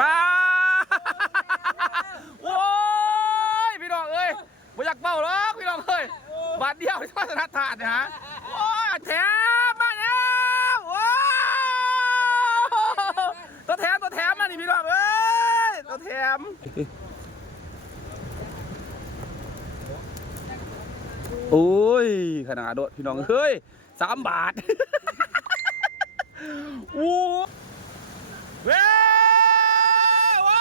ปลาโอ้ยพี่น้องเอ้ยบ่อยากเป่าหรอกพี่น้องเอ้ยบาทเดียวที่ว่าสนัดถาดเนี่ยฮะโอ้ยแถมมาแล้วโอ้ตัวแถมตัวแถมมานี่พี่น้องเอ้ยตัวแถมโอ้ยขนาดโดดพี่น้องเฮ้ยสามบาท โอ้เว้ยว้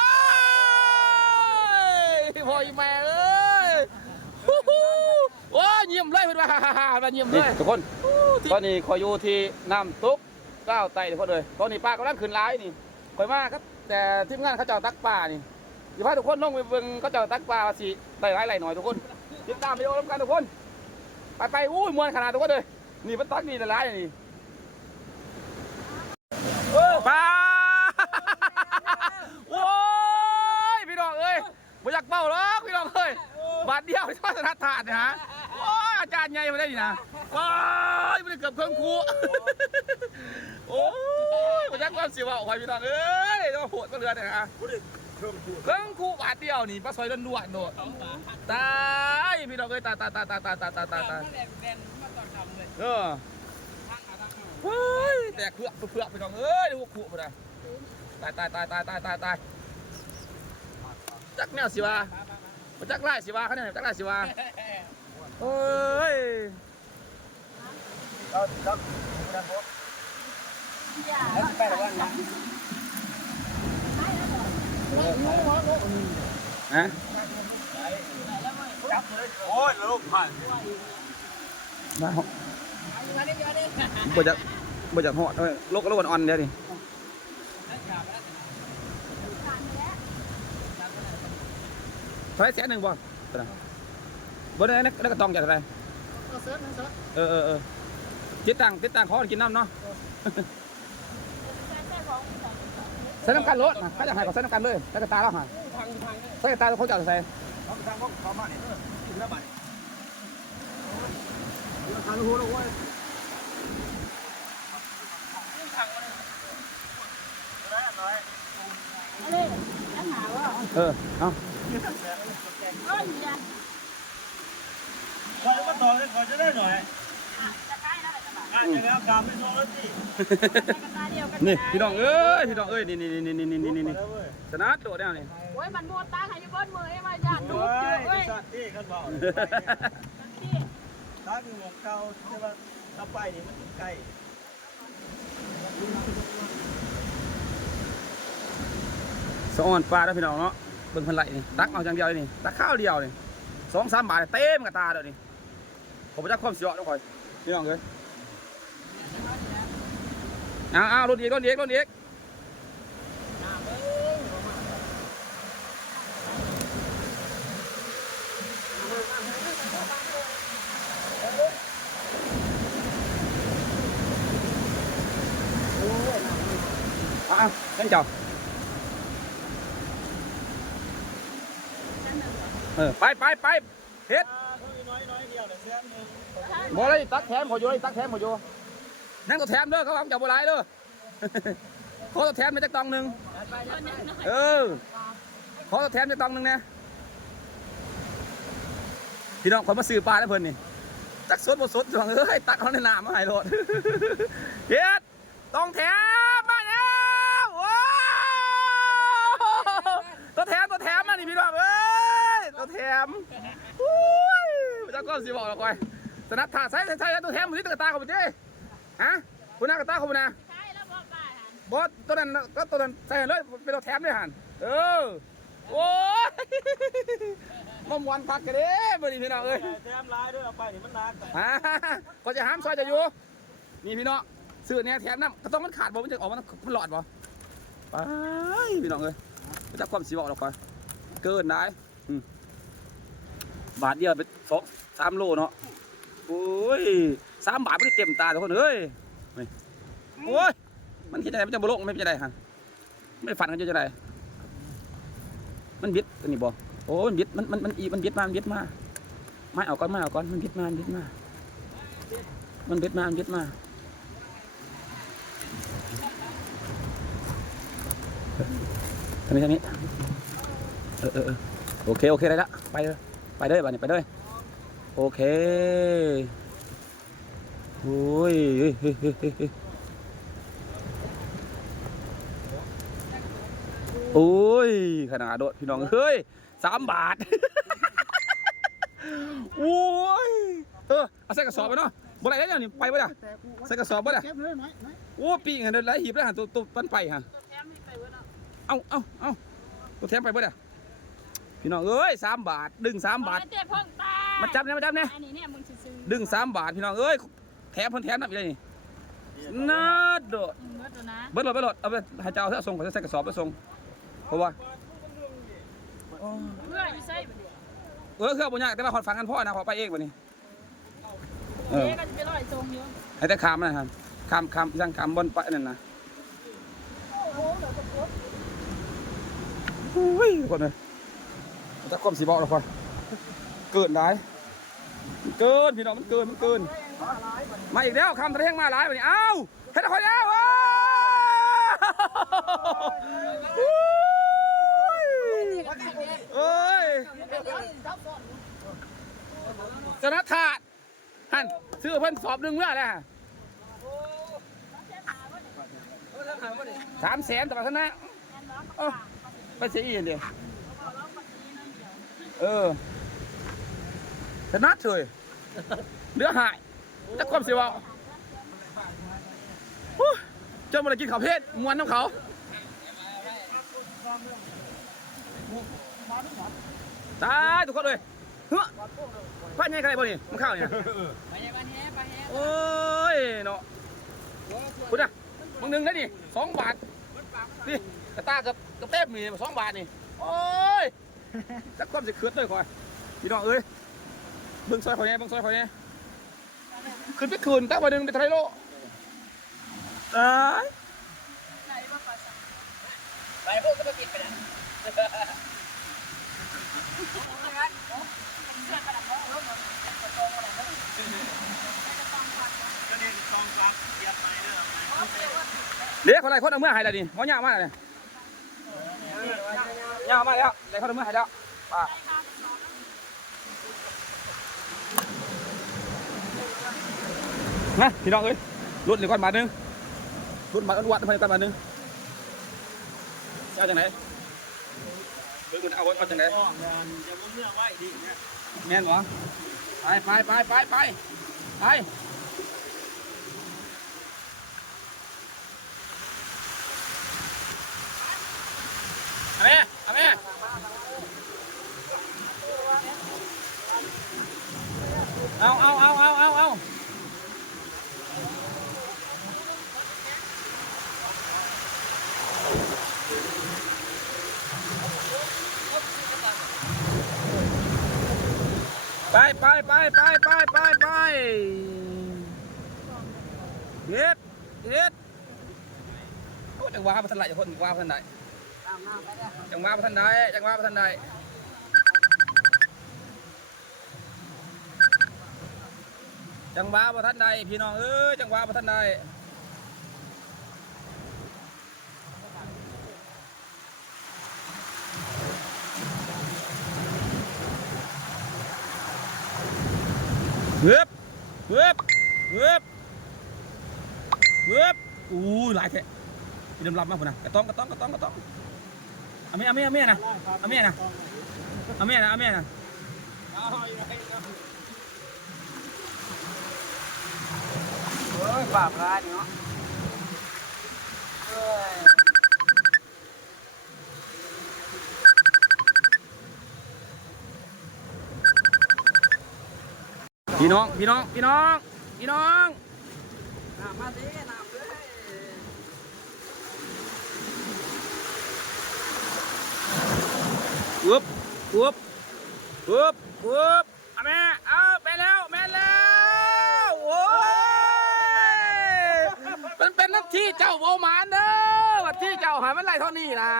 ายพ่ออีแม่เอ้ยฮู้ฮู้โอ้ยเยี่ยมเลยเพื่อนว่ามาเยี่ยมเลยทุกคนตอนนี้ขอยอยู่ที่น้ำตุ๊กก้าวไต่ทุกคนเลยตอนนี้ป้ากำลังขึ้นร้ายนี่คอยมากครับ แต่ทีมงานเขาเจ้าตักปลานี่อย่าพาทุกคนลงไปเบิ่งเขาเจ้าตักปลาว่าสิได้หลายไหลหน่อยทุกคนติดตามวิดีโอแล้วกันทุกคน ไปไปอุ้ยมวนขนาดทุกคนเลยนี่มันตักนี่ละลายนี่ปลา โอ้ยพี่น้องเอ้ย บ่อยากเป่าหรอกพี่น้องเอ้ยบาทเดียวที่ว่าสนัดถาดนี่ยฮะโอ้ยอาจารย์ใหญ่มาได้นี่นะว้ายมันเกือบเครื่องครูโอ้ยบ่อยากความสิว่าออกไปพี่น้องเอ้ยต้องโหดก็เรือเนี่ยฮะเครื่องครูบาทเดียวนี่ปลาซอยล้วนๆโดดตายพี่น้องเอ้ยตายตายตายตายตายตายตายตายตายเออเฮ้ยแตกเพื่อเพื่อกไปน้องเอ้ยดูขู่ไปนะตายตายตายตายตายตายตาย จักแนวสิวะบ่จักไล่สิวะเขาเนี่ยจักไล่สิวะโอ้ยฮะโอ้ยลูกผ่านมาเหาะบ่จักบ่จักเหาะเอ้ยโลกโลกอ่อนๆเดี๋ยวดิ เท่าไหรแสนหนึ่งบ่ตัวน่ะบ่ได้นักกกระตองจากอะไรเออเออเออติดตังติดตังขอกินน้ำเนาะใส่น้ำกันรถนะถ้าอยากให้ก็ใส่น้ำกันเลยใส่กระตาแล้วฮะใส่กระตาแล้วเขาจะอาใส่เขาทางพวกเขามาเนี่ยกินแล้วบัดราคาลูกหัวลูกหัวเออเอา ขอจะมาต่อเลยขอจะได้หน่อยอาจจะแล้วกามไม่โซแล้วสินี่พี่น้องเอ้ยพี่น้องเอ้ยนี่นี่นี่นี่นี่นี่นี่นี่สนัดโดดแนวนี่โอ้ยมันโมตาให้อยู่บนมือให้มาหยาดดูโอ้ดอยู่เว้ยสัตว์ที่กันบอกถ้าคือหมวกเก่าใช่ป่ะถ้าไปนี่มันใกลสะอ่อนปลาแล้วพี่น้องเนาะ เบิ่งเพันไหลนี่ตักเอาจังเดียวเลยนี่ตักข้าวเดียวนี่สองสามบาทเต็มกระตาเดี๋ยวนี้ผมจะความเสียทุกคนพี่น้องเอ้ยเอาเอารถเอกรถเอกรถเอกเอาเอาเล่นเจ้า เออไปไปไปเฮ็ดถ้ามีน้อยน้อยเดียวแต่แสนหนึ่งบ่เลยตักแถมขออยู่เลยตักแถมขออยู่นั่งตัวแถมเด้อเขาเอาจับบ่หลายเด้อขอตัวแถมมาจักตองหนึงเออขอตัวแถมจักตองหนึงนะพี่น้องคนมาซื้อปลาแล้วเพิ่นนี่ตักสดบ่สดจังเอ้ยตักเอาในน้ำมาให้โลดเฮ็ดต้องแถมมาแล้วโอ้ตัวแถมตัวแถมมานี่พี่น้องเอ้ย ตัวแถมอุ้ยเจ้าก็สิบอกหรอกไว้สนัดถาใส่ใส่ใส่ตัวแถมมือที่ตะกตาของมันเจ้ฮะคุณนากระตาของมันนะใช่แล้วบอกป้าหันบอสตัวนั้นก็ตัวนั้นใส่เลยเป็นตัวแถมเลยหันเออโอ้ยมอมวันพักกันเด้บ่ดีพี่น้องเอ้ยแถมลายด้วยเอาไปนี่มันหนักฮะก็จะห้ามซอยจะอยู่นี่พี่น้องซื้อเนี่ยแถมน้ำกระต้องมันขาดบ่มันจะออกมามันหลอดบ่ไปพี่น้องเอ้ยไม่จับความสีบอกหรอกไปเกินได้อืม บาทเดียวเป็นสองสามโลเนาะโอ้ยสามบาทไม่ได้เต็มตาทุกคนเอ้ยโอ้ยมันคิดอะไรมันจะบลงไม่เป็นไรฮะไม่ฝันกันจะจะไรมันบิดอันนี้บ่โอ้มันบิดมันมันมันอีมันบิดมามันบิดมาไม่เอาก่อนไม่เอาก่อนมันบิดมามันบิดมา มันบิดมามันบิดมาางนี้ทางนี้เออเออเออโอเคโอเคได้ละไปเลย ไปเลยบ้านนี้ไปเลยโอเคโอ้ยโอ้ยขนาดโดดพี่น้องเฮ้ยสามบาทโอ้ยเออเอาใส่กระสอบไปเนาะบ่ไรแล้วนี่ไปบ่ล่ะใส่กระสอบบ่ล่ะเลยไหมไหมโอ้ปีงหันเดินไหลหีบแล้วหันตัวตัวปันไปฮะเว้ยเนาเอาเอาเอาตัวแถมไปบ่ล่ะ พี่น้องเอ้ยสามบาท ดึงสามบาท เจ็บเพิ่งตามาจับเนี่ยมาจับเนี่ยอันนี้เนี่ยมึงซื้อดึงสามบาทพี่น้องเอ้ยแถมเพิ่นแถมนับอีกเลยนี่น่าโดดๆเมื่อตัวนะเบิดโหลดเบิดโหลดเอาไปให้เจ้าเอาส่งไปใส่กระสอบไปส่งเพราะว่าเมื่ออยู่ใส่บ่เดียวเออคือเอาบุญยากแต่ว่าขอฟังกันพ่อนะขอไปเองวันนี้เออเจ๊ก็จะไปลอยทรงอยู่ให้แต่ขามนะครับขามขามยังขามบนไปนั่นนะโอ้ยคนเลย จะก้มสีบอกหรอกคนเกินได้เกินพี่น้องมันเกินมันเกิน มาอีกแล้วคำทะเลงมาหลายวันนี้เอ้าเฮ็ดคนเดียวว้วเอ้ยจนัถาดหันซื้อเพิ่นสอบหนึ่งเมื่อไรฮะสามแสนต่อคณะเอ้าไปเสียอีกเดียว เออชนะเฉยเหลือหายจะความสิเว่าฮู้เจ้ามาได้กินข้าวเพชรมวนน้ำเขาตายทุกคนเลยเฮ้ยพันยังไงบ่นี่มันข้าวเนี่ยไปยังวันแฮ่ไปแฮ่โอ้ยเนาะคุณอะมึงหนึ่งได้นี่สองบาทนี่กระตากับกระเต้มมีสองบาทนี่โอ้ย จะความสิเคือนด้วยคอยพี่น้องเอ้ยเบิ่งซอยคอยเนี่ยเบิ่งซอยคอยเนี่ยขึ้นไปคืนตั้งวันหนึ่งไปไทยโลตายไปพวกก็มากินไปนะเลี้ยคนไรคนเอาเมื่อหายแล้วดิเขาหยาบมากเลย ยามากแล้วเลยคนเอาเมื่อหายแล้วป่านะพี่น้องเอ้ยรุ่นเดี๋ยก่อนบาทนึงรุ่นบาทอ้วนๆเพิ่นก่อนบาทนึงจะเอาจากไหนเบิ่งคุณเอาเอาจากไหนก็งานจะมุ่งเรื่อไว้ดีเนี่ยแม่นบ่ไปไปไปไปไปไปเอาแม่ เอาแม่เอาเอาเอาเอาเอาเอาไปไปไปไปไปไปไปเฮ็ดเฮ็ดโอ้จังหวะพัฒนไหลคนจังหวะพันไหน จังหวะพันไหนจังหวะพันไหนจังหวะพันไหนพี่น้องเอ้ยจังหวะพันไหนเว็บเว็บเว็บเว็บอู้หลายแท้พี่ดำรับมากพุ่นนะกระต้องกระต้องกระต้องกระต้อง เอาเมียเอาเมียเอาเมียนะเอาเมียนะเอาเมียนะเอาเมียนะเฮ้ยบาปร้ายเนาะพี่น้อง พี่น้อง พี่น้อง พี่น้อง มาดิ น้ำเลยอุ๊บอุ๊บอุ๊บอุ๊บเอาแม่เอาไปแล้วแม่แล้วโอ้ยมันเป็นหน้าที่เจ้าโบมานเด้อว่าที่เจ้าหามันไรเท่านี้นะ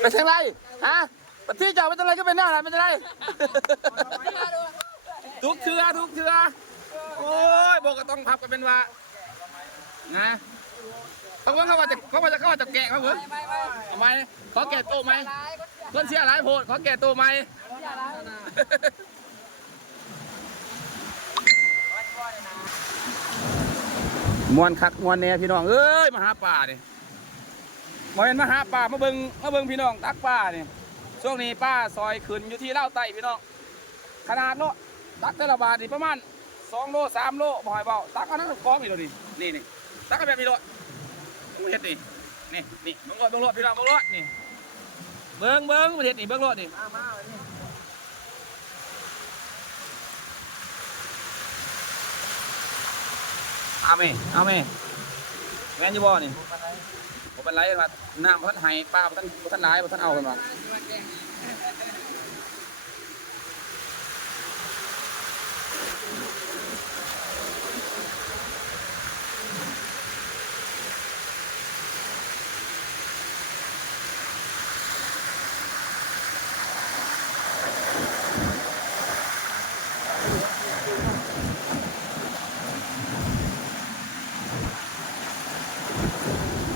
ไปทางไรฮะปฏิเจ้าไม่เป็นไรก็เป็นแน่อะไรไม่เป็นไรทุกเทือทุกเทือ โอ้ยบก็ต้องพับกันเป็นว่านะต้องว่าเขาว่าจะเขาว่าจะเขาว่าจะแกะเขาเหรอทำไมขอแกะตัวไหมเพื่อนเสียหลายโพดขอแกะตัวไหมมวนคักมวนแน่พี่น้องเอ้ยมาหาป่าเนี่ยมาเป็นมาหาป่ามาเบิงมาเบิงพี่น้องตักป่าเนี่ยช่วงนี้ป้าซอยขึ้นอยู่ที่เล่าไต่พี่น้องขนาดเนาะตักแต่ละบาทนี่ประมาณ สองโลสามโลบ่อยเบาตักอันนั้นกองอีกแล้วนี่นี่นี่ตักกันแบบนี้โลดมึงเห็ดนี่นี่นี่เบิ้งรถเบิ้งรถพี่น้องเบิ้งรถนี่เบิ้งเบิ้งประเทศนี่เบิ้งรถนี่มามาเลยนี่เอาไหมเอาไหมแม่นยู่บ่นี่ผมเป็นไรครับน้ำพันไห้ปลาพันพันหลายพันเอากันวะ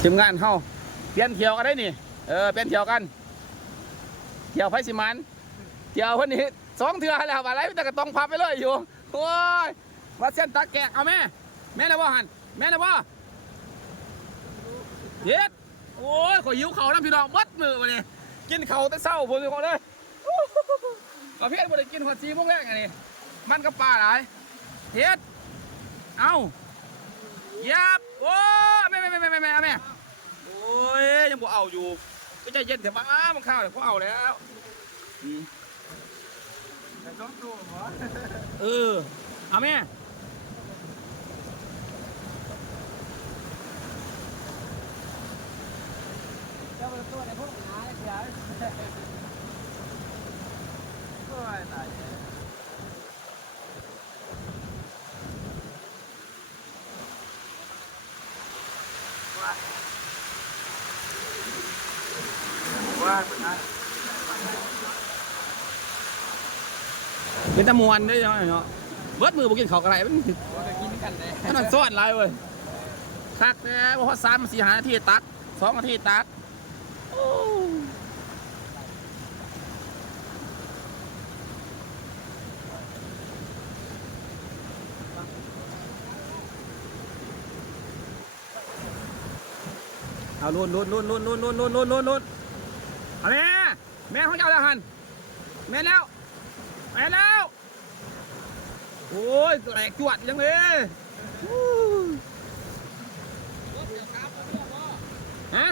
ทีมงานเฮาเปลี่ยนเที่ยวกันได้นี่ เออเปลี่ยนเที่ยวกันเที่ยวไฟสิมันเที่ยววันนี้สองเทื่อแล้วอะไรแต่ก็ต้องพับไปเลยอยู่โอ้ยมาเส้นตาแกะเอาแม่แม่นะบ่าหันแม่นะบ่าเย็ดโอ้ยขอหิวเขาน้ำพี่น้องเบัดมือมาเนี่ยกินเขาแต่เศร้าผมเลยเลยประเภทบ่ได้กินหัวจีพวกแรกไงนี่มันก็ปลาหลายเฮ็ดเอายับโอ้ย ม่แม่แม่แม่แม่แม่แม่โอ้ยยังบ่เอาอยู่ก็ใจเย็นเถอะบ้ามันข้าวเดี๋ยวเขาเอาแล้วอืมแต่ต้องดูหมอเออเอาแม่เจ้าเป็นตัวในพวกหาเสียตัวไหน เป็นนั้นเป็นตะมวนด้วยเนาะเนาะเบิดมือบ่กินข้าวกระไรมันว่าจะกินกันเลยมันซ่อนหลายเว้ยคักแน่เพราะสามสี่หานาทีตักสองนาทีตักโอ้เอาลุ้นลุ้นลุ้นลุ้นลุ้นลุ้นลุ้นลุ้นลุ้นลุ้นเอา แม่แม่เขาจะเอาแล้วหันแม่แล้วแม่แล้วโอ้ยแตกจวดยังเลยฮะ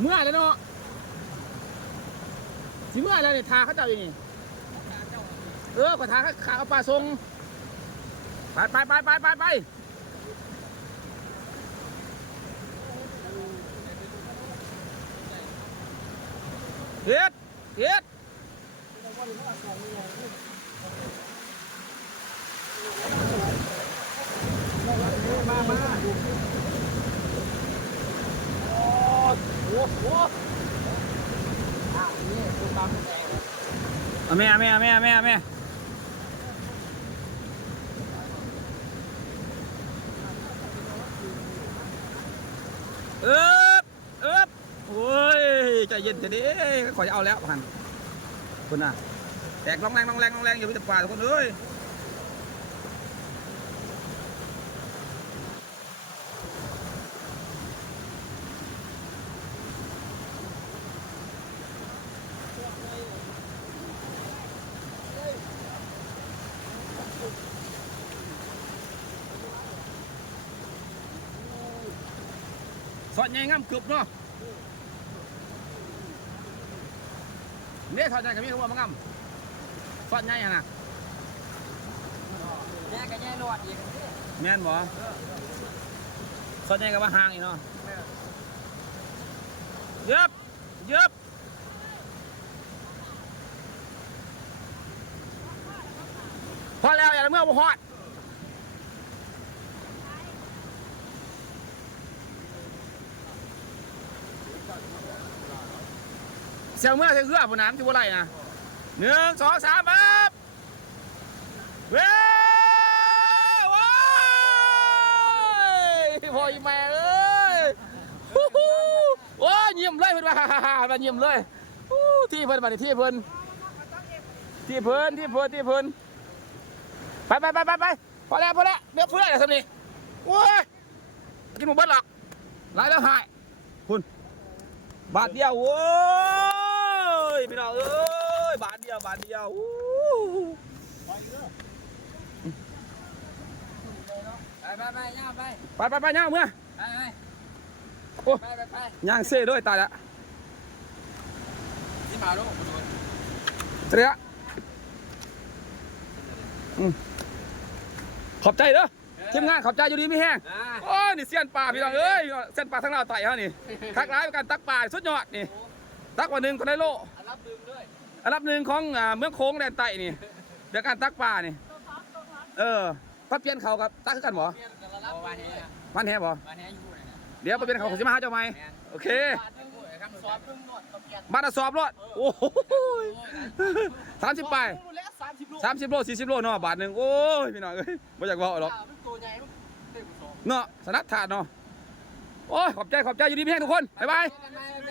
เมื่อแล้วเนาะสิเมื่อแล้วเนี่ยทาเขาเจ้าอย่างนี้เออขอทาเขาขาเอาปลาทรงไปไปไปไปไปไป เฮ็ดเฮ็ดมามาโอ้โหอะนี่คุณบังแดงเอาแม่เอาแม่เอาแม่เอาแม่เอาแม่เออ โอ้ยใจเย็นจะดิขอจะเอาแล้วพันคุณน่ะแตกลองแรงลองแรงลองแรงอย่าไปจับปลาทุกคนเอ้ยสอดใหญ่ง่ำกึบเนาะ เนี่ยสอดใหญ่กับมีหัวมังง่ำสอดใหญ่อะนะแย่กันแย่รอดอีกแม่นบ่สอดใหญ่กับว่าห่างอีกเนาะเย็บเย็บพอแล้วอย่าละเมื่อบ่ฮอด สีเมื่อเสียงเฮือผมน้ำที่บัวไหลนะหนึ่งสองสามครับเว้ยว้ายพ่อแม่เอ้ยโอ้ยเยี่ยมเลยเพื่อนมาฮ่ามาเยี่ยมเลยที่เพื่อนมาที่เพื่อนที่เพื่อนที่เพื่อนที่เพื่อนไปไปไปไปไปพอแล้วพอแล้วเดี๋ยวเพื่อนอะไรสันี่โอ้ยกินหมูเบิ้ลหรอกไล่แล้วหายคุณบาทเดียวโอ้ พี่น้องเอ้ยบาทเดียวบาทเดียวอู้ไปไปไปย่าไปไปไปไปย่างเมื่อไปไปโอ้ไปไปไปย่างเซ่ด้วยตายละที่มาลูกคุณโดนเสียอืมขอบใจเด้อทีมงานขอบใจอยู่ดีไม่แห้งอ่าโอ้ยนี่เสี้ยนป่าพี่น้องเอ้ยเส้นป่าทั้งเราวไต่เขานี่ทักร้ายเป็นการตักป่าสุดยอดนี่ตักวันหนึ่งก็ได้โล รับดื่มด้วยอันดับหนึ่งของอ่าเมืองโค้งแดนไต่นี่เดี๋ยวการตักป่านี่เออพัดเปลี่ยนเขากับตักคือกันบ่เพี้ยนกันละรับวันนี้มันแห่บ่วันนี้อยู่ไหนนะเดี๋ยวไปเปลี่ยนเขาของสิมาหาเจ้าไหมโอเคบาทนึงด้วยครับสอบนึงหมดต้องเกียนบ้านน่ะสอบรถโอ้โหสามสิบไปแล้วสามสิบลูกสามสิบโลสี่สิบโลเนาะบาทหนึ่งโอ้ยพี่น้องเอ้ยไม่อยากบอกหรอกมันตัวใหญ่มันเต็มสองเนาะสนัดถาดเนาะโอ้ยขอบใจขอบใจอยู่ดีพี่แห้งทุกคนบ๊ายบาย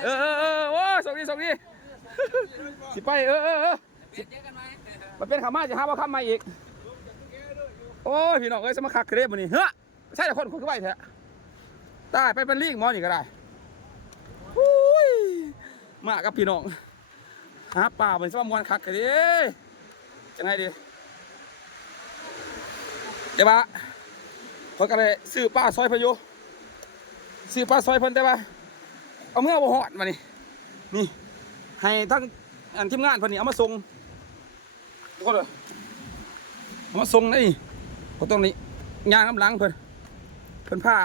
เออเออเออโอ้ยสวัสดีสวัสดี สิไปเออเออเออเจ๊กันไหมมาเป็นขามาจะหาว่าข้ามมาอีก โอ้ยพี่น้องเอ้ยสมาคักเครปมันนี่เฮ้ยใช่แต่คนคนก็ไปเถอะได้ไปเป็นลิงหมอนี่ก็ได้อุ้ยมากับพี่น้องหาป่าเป็นสมามวนคักกันดิจังไงดีเดี๋ยวปะเขาก็เลยซื้อป้าซอยพายุซื้อป้าซอยเพิ่นได้ปะเอาเมื่อบ่หอดมานี่นี่ ให้ทั้งอันทีมงานเพิ่นนี่เอามาส่งทุกคนเลยเอามาส่งนี่เขาตรงนี้ยางน้ำหลังเพิ่นเพิ่นผ้า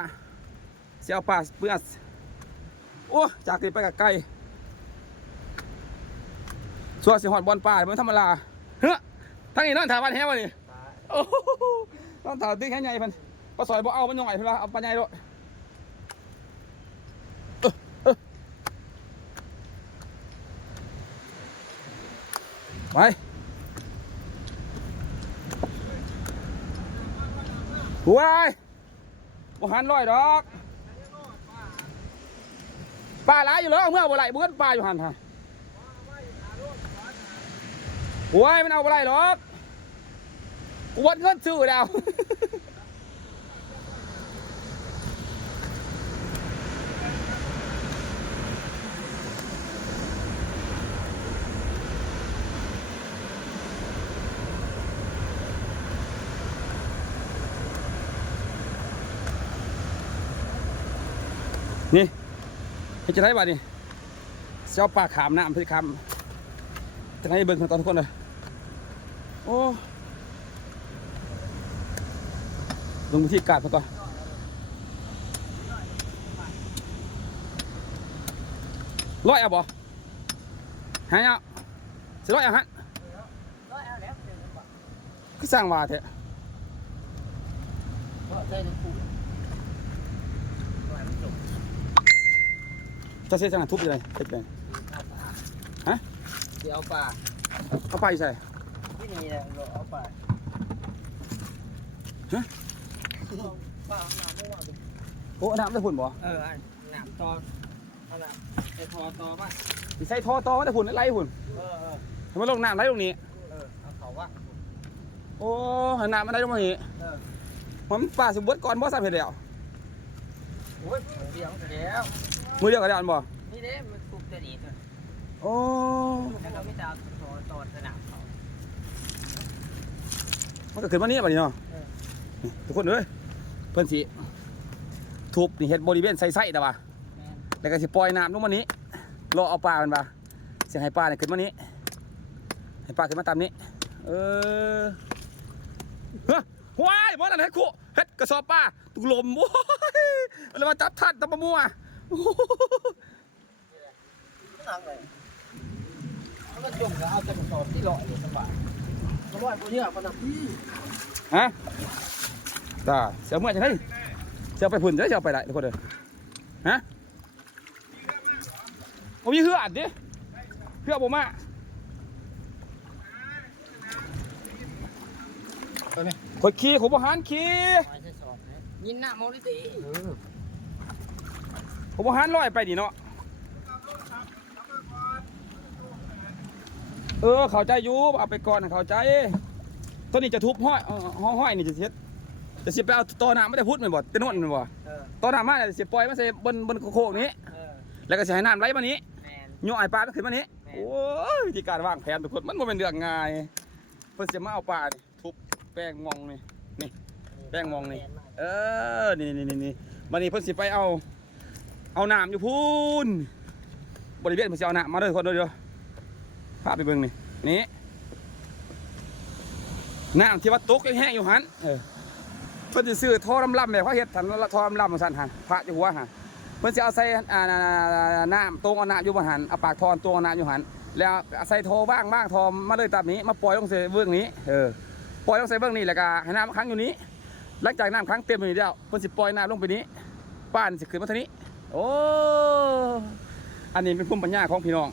เสียเอาป่าเปื้อนโอ้จากนี้ไปกับไกลสัวสิหอดบอลป่ามันธรรมดาเฮ้ยทั้งนี้นอนถาวันแฮวะนี่โอ้โหนอนถามติ๊กแค่ใหญ่เพิ่นปลาสอยบ่เอามันย่อยเพิ่นว่าเอาปลาใหญ่ด้วยเออเออ ไปหวยบ่หันลอยดอกปลาหลายอยู่แล้วเมื่อบ่ไหลเบื่อปลาอยู่หันฮะหัวยมันเอาบ่ไหลดอกกวัดเงินซื้อแล้ว เฮ็ดจะได้บ่นี่เสียวปลาขามน้ำพฤติกรรมจะให้เบิ่งของตอนทุกคนเลยโอ้ลงวิธีการไปก่อนร้อยเอาบ่หายเอาสิร้อยเอาฮะร้อยเอาแล้วคือสร้างว่าเถอะ ได้ทั้งคู่ จะเสียจังหวะทุบยังไงเฮ็ดยังไงเดี๋ยวป่าเอาไปใส่ที่นี่แหละเราเอาป่าป่าหนาไม่ว่าโอ้น้ำได้ผุ่นบ่เออหนามตอเอาหนามไอ้ทอตอป่ะสิใส่ท่อต่อได้ผุ่นไล่ผุ่นเออเออให้มันลงน้ำไหลลงนี้เออเอาเขาว่าโอ้หันน้ำมันได้ลงมานี่เออมันป่าสิบเบิดก่อนบ่สับเห็ดแล้วโอ้ยเดี๋ยวเดี๋ยว มือเดียวกันได้อันบ่นี่เด้มันปลุกจะหนีเถอะโอ้แล้วก็ไม่ตามทอตอสนามเขามันก็ขึ้นมานี่บัดนี้เนาะเออนี่ทุกคนเอ้ยเพิ่นสิทุบนี่เฮ็ดบริเวณใส่ๆแต่ว่าแม่นแล้วก็สิปล่อยน้ำลงมานี้รอเอาปลามันบ่าสิให้ปลาเนี่ยขึ้นมานี้ให้ปลาขึ้นมาตามนี้ เออเฮ้ยว้ายบ่นั่นเฮ็ดคุเฮ็ดกระสอบปลาตุกลมโอ้ยแล้วมาจับทัดตะปะมัว โอ้โหหนักเลยมันก็จมแล้วเอาแต่กระสอบที่ลอยอยู่สบายสบายพวกนี้มันน่ะพี่ฮะตาเสียเมื่อจังได๋เสียไปพุ่นจะได้เสียไปได้ทุกคนเด้อฮะผมมีเหืออัดดิเหือบ่มาข่อยขี่ผมบ่หันขี่ไปใช้สอบนะยินหน้าโมลิตี ผมบ่หันลอยไปนี่เนาะเออเข้าใจอยู่เอาไปก่อนนะเข้าใจตัวนี้จะทุบห้อยเอ่อห้อยห้อยนี่จะเฮ็ดจะสิไปเอาตอน้ำไม่ได้พูดแมันบ่แตะโน่นแมันบ่เออตอน้ำมาเนี่ยสิปล่อยมาใส่บนบนโคกนี้เออแล้วก็สิให้น้ำไหลมานี้แมนย่อไอ้ปลามันขึ้นมานี้แม่นโอ้ยวิธีการวางแผนทุกคนมันบ่เป็นเรื่องง่ายเพิ่นสิมาเอาปลานี่ทุบแป้งมองนี่นี่แป้งมองนี่เออนี่นี่นี่นี่วันนี้เพิ่นสิไปเอา เอาหน้ำอยู่พูนบริเวณเพิ่นสิเอาน้ำมาเด้อคนเดียวเดียวพไปเบิ่งนี่นี่หน้ำที่ว่าตกแห้งอยู่หันเออเพิ่นสิซื้อท่อลำลำแบบเขาเฮ็ดทันท่อลำลำมาสั่นหันพระอยู่หัวหันเพิ่นสิเอาใส่อ่าน้ำตรงเอาน้ำอยู่บนหันเอาปากทอนตรงเอาน้ำอยู่หันแล้วใส่โทบ้างบ้างทอมมาเลยตามนี้มาปล่อยลงใส่เบื้องนี้เออปล่อยลงใส่เบื้องนี้แล้วก็ให้น้ำค้างอยู่นี้ หลังจากน้ำค้างเต็มอยู่นี่แล้วเพิ่นสิปล่อยน้ำลงไปนี้ป้านสิขึ้นมาทางนี้ โอ้ อันนี้เป็นภูมิปัญญาของพี่น้อง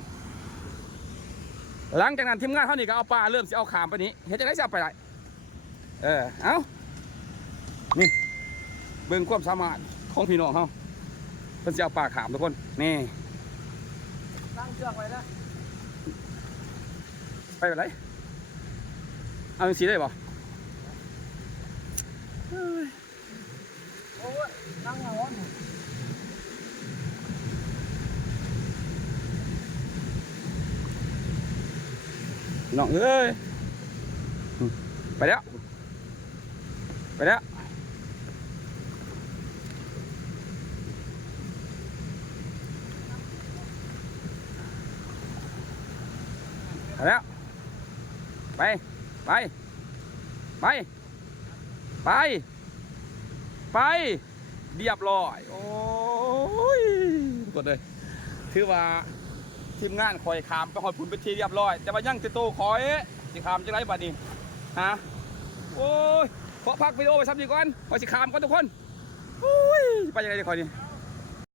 หลังจากนั้นทีมงานเขานี่ก็เอาปลาเริ่มสิเอาขามไปนี้เฮ็ดจังได๋สิเอาไปได้เออ เอานี่เบิ่งความสามารถของพี่น้องเฮาเพิ่นสิเอาปลาขามทุกคน นี่ตั้งเชือกไว้นะ ไปแบบไรเอาจังซี่ได้บ่โอ้ยตั้งเอาไว้ น้องเอ้ยไปแล้ว ไปแล้วไปแล้ว ไป ไป ไป ไป ไปเรียบร้อย โอ้ยกดเลย ถือว่า ทีมงานคอยขามไปหอยผุนไปทีเรียบร้อย แต่ว่ายังติโตคอยสิขามจะไรบัดนี้ฮะโอ้ยขอพักวิดีโอไปซ้ำดีก่อนคอยสิขามก่อนทุกคนอุ้ยไปยังไงดีคอยนี่